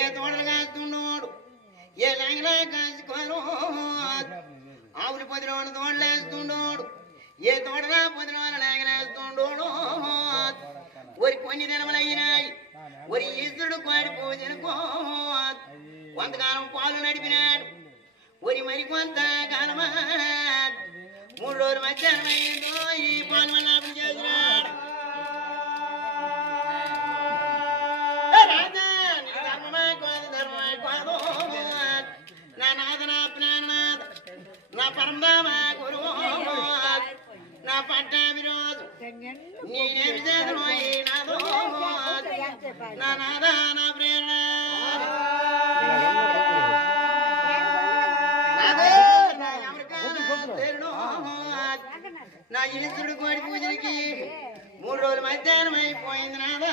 ఏ తోటలు కాస్తుండోడు ఏ లాంగలా కాసుకోను ఆవులు పొదిలోని తోటలేస్తుండోడు ఏ తోటలా పొదిలోని లాంగలేస్తుండోడు ఒరి కొన్ని దినములయ్యినాయి ఒరి ఈశ్వరుడు కోడి పూజనుకో కొంతకాలం పాలు నడిపినాడు ఒరి మరికొంత కాలమా 3 రోజులు మధ్యాహ్నం అయిందో ఈ పాలు మల్లాపం చేసినాడు రాజా నీ ధర్మమా కోదు నా నాథ నా ప్రాణనాథ నా పరమదామా గురువు నా పట్టాభిరోజు నేనేమి చేతులు నాదో నా నాథ నా ప్రేరణ నా ఈశ్వరుడు కోడి పూజలకి 3 రోజులు మధ్యాహ్నం అయిపోయింది నాదా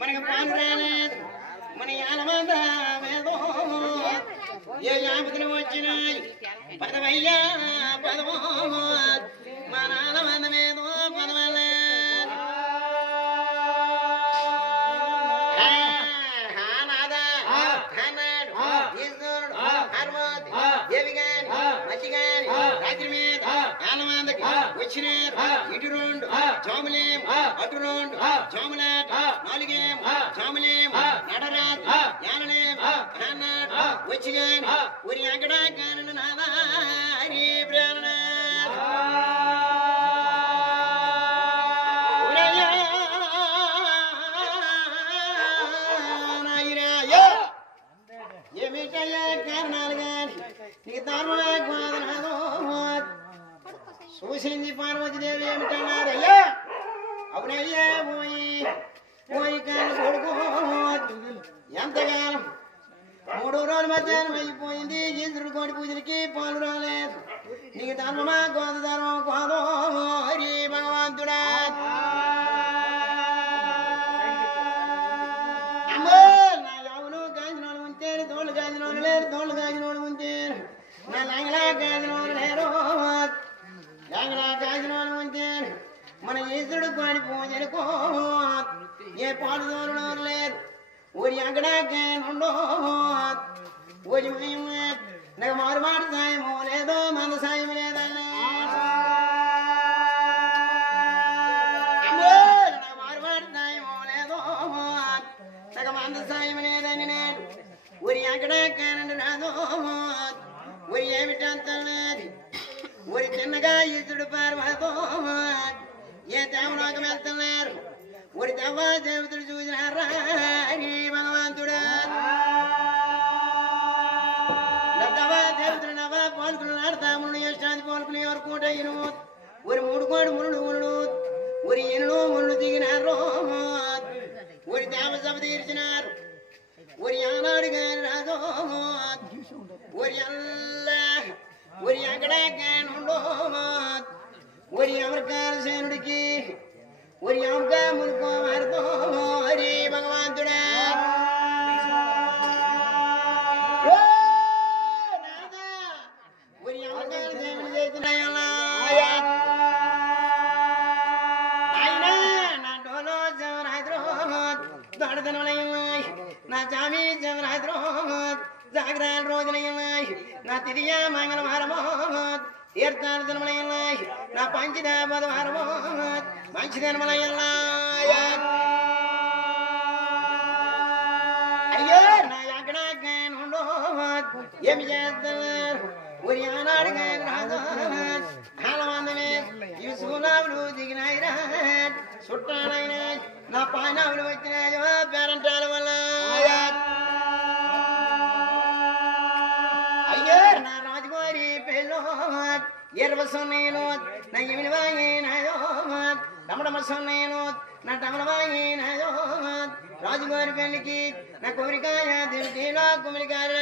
మనకి పాలు రాలేదు మన యాలమందమేదో ఏ యాపతులు వచ్చినాయి పదవయ్యా పదవో మా నాలమందమేదో పదవలే నాదా అన్నాడు ఈశ్వరుడు హనుమతి దేవి గాని మచ్చి గాని రాత్రి మీద యాలమందకి వచ్చినారు ఇటు 2 జాములేం అటు 2 జాములాట 4 జాములేం నడరాత్రి యానలేం అన్నాడు వచ్చి గాని ఊరి అక్కడ కాను నాదా హరి ప్రేరణ ఏమిటయ్యా కారణాలు గాని నీ ధర్మనాథో చూసింది పార్వతీదేవి ఏమిటన్నారయ్యా అవునయ్యా పోయి కాను కొడుకో ఎంతకాలం 3 రోజుల మధ్యాహ్నం అయిపోయింది ఈశ్వరుడు కోడి పూజలకి పాలు రాలేదు నీకు ధర్మమా కోద ధర్మం కోదో హరి భగవంతుడా అమ్మో నా యావులు గాజినోళ్ళు ఉంటేను తోళ్ళు గాజినోళ్ళు లేరు తోళ్ళు గాజినోళ్ళు ఉంటేను నా లాంగలా గాజినోళ్ళు లేరు లాంగలా గాజినోళ్ళు ఉంటేను మన ఈశ్వరుడు కోడి పూజలకు ఏ పాలు దోరుడు లేరు ఊరి అక్కడ ఉండో ఊరి నాకు మారుమాడు సాయమో లేదో మన సాయం లేదన్నా నాకు మారుమాడు సాయమో లేదో నాకు మంద సాయం లేదని నేను ఊరి అక్కడ రాదో ఊరి ఏమిటంత లేదు ఊరి చిన్నగా ఈశ్వరుడు పార్వతో ఏ దేవలోకి వెళ్తున్నారు ఊరి దేవ దేవతలు చూసినారా హరి భగవంతుడా దేవతలు నవ పోల్కులు నాడతాములు ఎష్టాది పోల్కులు ఎవరు కూట ఇనుము ఊరి 3 కోడి ముళ్ళు ఊరి 8 ముళ్ళు దిగినారు ఊరి దేవ సభ తీర్చినారు ఊరి ఆనాడు గాని రాదో ఊరి ఊరి అక్కడ గానుండో ఊరి అమరకాల సేనుడికి ఊరి అమక మునుకో మారుతో హరి భగవంతుడా ఊరి అమరకాల సేనుడు చేస్తున్నాయన్నా నా డోలో జవరాత్రో దొడదనలయ్యాయి నా జామి జవరాత్రో జాగ్రాల రోజులయ్యాయి నా తిరియ మంగళవారమో తీర్థాల దినములయ్యాయి నా పంచద బుధవారమో మంచి దినములయ్యాయి అయ్యో నా ఎక్కడ ఉండో ఏమి చేస్తున్నారు ఊరి ఆనాడు రాదు కాలమందమే ఇవి సూనావులు దిగినాయిరా చుట్టాలైనా నా పానావులు వచ్చినాయో పేరంటాల వల్ల అయ్యో నా రాజుగారి పెళ్ళో 20 సొన్నేను నా ఎమిడి వాయినాయో డమడమ సొన్నేను నా డమడ వాయినాయో రాజుగారి పెళ్ళికి నా కొరికాయ తిరిగి నా కుమిరికాయ